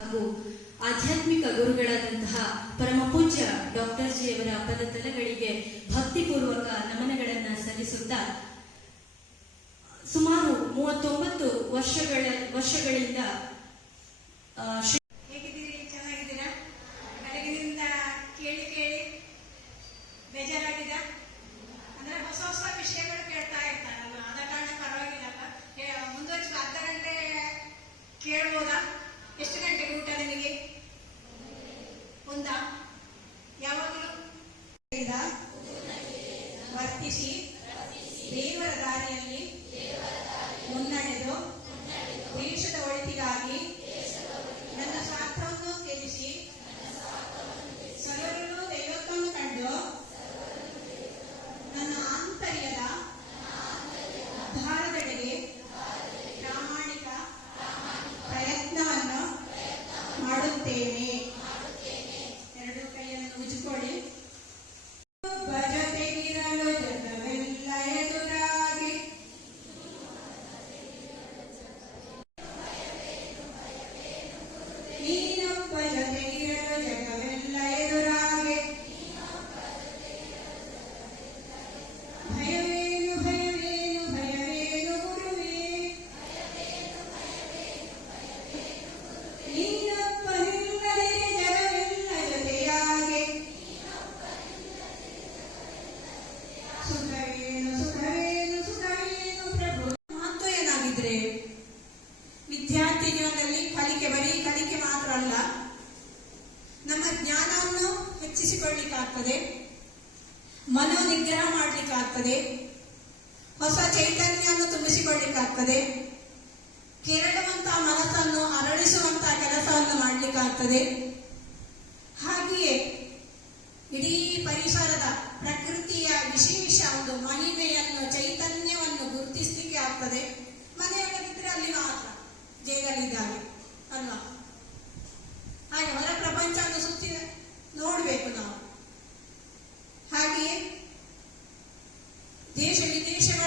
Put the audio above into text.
ಹಾಗೂ ಆಧ್ಯಾತ್ಮಿಕ ಗುರುಗಳಾದಂತಹ ಪರಮ ಪೂಜ್ಯ ಡಾಕ್ಟರ್ ಜಿ ಅವರ ಪದತಲಗಳಿಗೆ ಭಕ್ತಿಪೂರ್ವಕ ನಮನಗಳನ್ನು ಸಲ್ಲಿಸುತ್ತಾ ಸುಮಾರು 39 ವರ್ಷಗಳಿಂದ ಹೇಗಿದ್ದೀರಿ? ಚೆನ್ನಾಗಿದ್ದೀರಾ? ಬೆಳಗಿನಿಂದ ಕೇಳಿ ಕೇಳಿ ಬೇಜಾರಾಗಿದ ಅಂದ್ರೆ ಹೊಸ ಹೊಸ ವಿಷಯಗಳು ಕೇಳ್ತಾ ಇರ್ತಾರಲ್ಲ, ಆದ ಕಾರಣ ಪರವಾಗಿಲ್ಲಪ್ಪ. ಮುಂದುವರಿಸಿ ಅರ್ಧ ಗಂಟೆ ಕೇಳ್ಬೋದಾ? ಎಷ್ಟು ಗಂಟೆಗೆ ಊಟ ನಿಮಗೆ? ಒಂದಾ? ಯಾವಾಗಲೂ ವರ್ತಿಸಿ ದೇವರ ದಾರಿಯಲ್ಲಿ ಮುನ್ನಡೆದು ದೇಶದ ಒಳಿತಿಗಾಗಿ ನನ್ನ ಸ್ವಾರ್ಥವನ್ನು ತ್ಯಜಿಸಿ ಸರ್ವರಲ್ಲೂ ದೈವತ್ವವನ್ನು ಕಂಡು ನನ್ನ ಆಂತರ್ಯದ ಉದ್ಧಾರದೆಡೆಗೆ ಪ್ರಾಮಾಣಿಕ ಪ್ರಯತ್ನವನ್ನು ಮಾಡುತ್ತೇನೆ. ಎರಡು ಕೈಯನ್ನು ಉಜ್ಜಿಕೊಳ್ಳಿ. ಜೊತೆಗಿರಲು ಜಗವೆಲ್ಲ ಎದುರಾಗಿ ನೀನೊಬ್ಬ ಜೊತೆಗಿರಲು ಜಗವೆಲ್ಲ ಎದುರಾಗಿ ಭಯವೇನು ಭಯವೇನು ಭಯವೇನು ಗುರುವೇ ನೀನೊಬ್ಬ ನಿಲ್ಲದೆ ಜಗವೆಲ್ಲ ಜೊತೆಯಾಗಿ ಸುಖವೇನು ಸುಖವೇನು ಸುಖವೇನು ಪ್ರಭು. ಮಹತ್ವ ಏನಾಗಿದ್ರೆ ವಿದ್ಯಾರ್ಥಿ ಜೀವನದಲ್ಲಿ ಕಲಿಕೆ ಬರೀ ಕಲಿಕೆ ಮಾತ್ರ ಅಲ್ಲ, ನಮ್ಮ ಜ್ಞಾನವನ್ನು ಹೆಚ್ಚಿಸಿಕೊಳ್ಳಿಕ್ಕಾಗ್ತದೆ, ಮನೋನಿಗ್ರಹ ಮಾಡಲಿಕ್ಕಾಗ್ತದೆ, ಹೊಸ ಚೈತನ್ಯವನ್ನು ತುಂಬಿಸಿಕೊಳ್ಳಿಕ್ಕಾಗ್ತದೆ, ಕೆರಳುವಂತಹ ಮನಸ್ಸನ್ನು ಅರಳಿಸುವಂತಹ ಕೆಲಸವನ್ನು ಮಾಡಲಿಕ್ಕಾಗ್ತದೆ. ಹಾಗೆಯೇ ಇಡೀ ಪರಿಸರದ ಪ್ರಕೃತಿಯ ವಿಶೇಷ ಒಂದು ಮಹಿಮೆಯನ್ನು ಚೈತನ್ಯವನ್ನು ಗುರುತಿಸಲಿಕ್ಕೆ ಆಗ್ತದೆ. ಮನೆಯೊಳಗಿದ್ರೆ ಅಲ್ಲಿ ಮಾತ್ರ ಜೈಲಲ್ಲಿದ್ದಾರೆ ಅಲ್ವಾ? ಹಾಗೆ ಹೊರ ಪ್ರಪಂಚವನ್ನು ಸುತ್ತಿ ನೋಡಬೇಕು ನಾವು. ಹಾಗೆಯೇ ದೇಶ ವಿದೇಶಗಳ